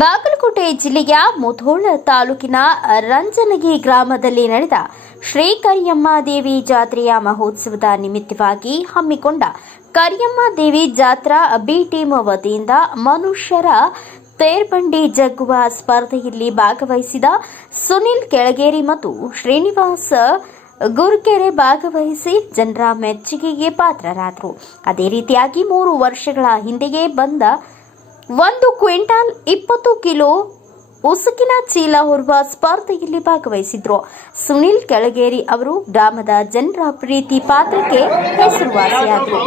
ಬಾಗಲಕೋಟೆ ಜಿಲ್ಲೆಯ ಮುಧೋಳ ತಾಲೂಕಿನ ರಂಜನಗಿ ಗ್ರಾಮದಲ್ಲಿ ನಡೆದ ಶ್ರೀ ಕರಿಯಮ್ಮ ದೇವಿ ಜಾತ್ರೆಯ ಮಹೋತ್ಸವದ ನಿಮಿತ್ತವಾಗಿ ಹಮ್ಮಿಕೊಂಡ ಕರಿಯಮ್ಮ ದೇವಿ ಜಾತ್ರಾ ಬಿ ಟೀಮ್ ವತಿಯಿಂದ ಮನುಷ್ಯರ ತೇರ್ಬಂಡಿ ಜಗ್ಗುವ ಸ್ಪರ್ಧೆಯಲ್ಲಿ ಭಾಗವಹಿಸಿದ ಸುನಿಲ್ ಕೆಳಗೇರಿ ಮತ್ತು ಶ್ರೀನಿವಾಸ್ ಗುರ್ಕೆರೆ ಭಾಗವಹಿಸಿ ಜನರ ಮೆಚ್ಚುಗೆಗೆ ಪಾತ್ರರಾದರು. ಅದೇ ರೀತಿಯಾಗಿ 3 ವರ್ಷಗಳ ಹಿಂದೆಯೇ ಬಂದ 1 ಕ್ವಿಂಟಾಲ್ 20 ಕಿಲೋ ಉಸುಕಿನ ಚೀಲ ಹೊರುವ ಸ್ಪರ್ಧೆಯಲ್ಲಿ ಭಾಗವಹಿಸಿದ್ರು. ಸುನಿಲ್ ಕೆಳಗೇರಿ ಅವರು ಗ್ರಾಮದ ಜನರ ಪ್ರೀತಿ ಪಾತ್ರಕ್ಕೆ ಹೆಸರುವಾಸಿಯಾದರು.